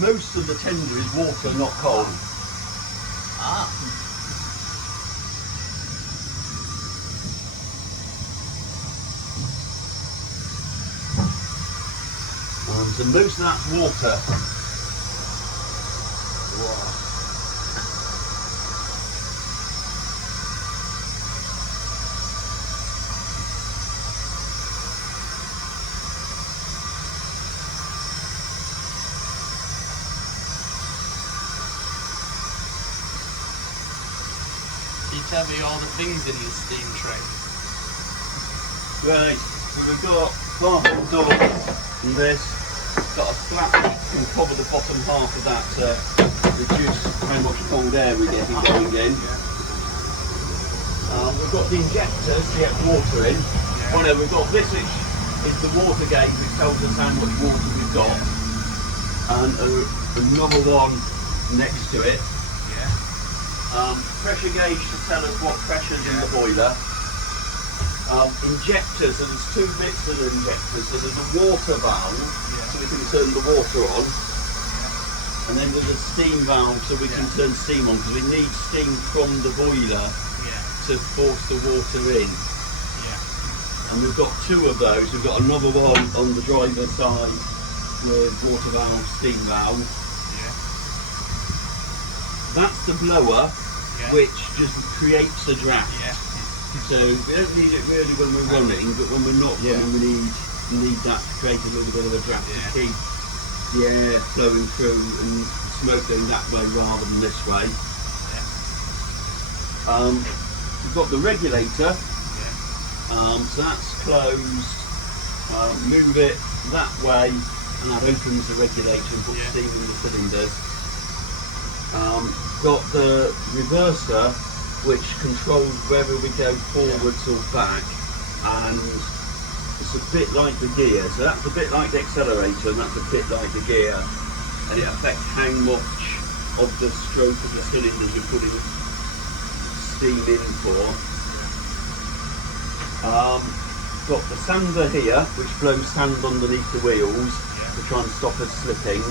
most of the tender is water, not coal. Ah. So most of that's water. Wow. Can you tell me all the things in your steam tray? Right, so we've got bathroom door and this. Got a flap that can cover the bottom half of that to reduce how much cold air we're getting going in. We've got the injectors to get water in. Yeah. Oh no, we've got this which is the water gauge which tells us how much water we've got. And another one next to it. Yeah. Pressure gauge to tell us what pressure's in the boiler. Injectors, so there's two bits of the injectors. So there's a water valve, so we can turn the water on. And then there's a steam valve, so we can turn steam on, because we need steam from the boiler to force the water in. And we've got two of those. We've got another one on the driver's side with water valve, steam valve. That's the blower, which just creates a draft. So we don't need it really when we're running, but when we're not running, we need that to create a little bit of a draft to keep the air flowing through and smoke going that way rather than this way. We've got the regulator, so that's closed. Move it that way, and that opens the regulator and puts steam in the cylinders. Got the reverser, which controls whether we go forwards or back, and it's a bit like the gear. So that's a bit like the accelerator, and that's a bit like the gear, and it affects how much of the stroke of the cylinders you're putting steam in for. Got the sander here, which blows sand underneath the wheels to try and stop us slipping.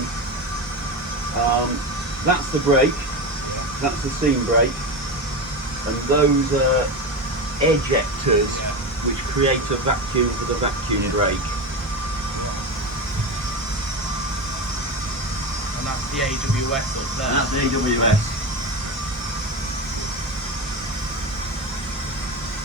That's the brake, that's the steam brake, and those are ejectors which create a vacuum for the vacuum brake. And that's the AWS up there. That's the AWS.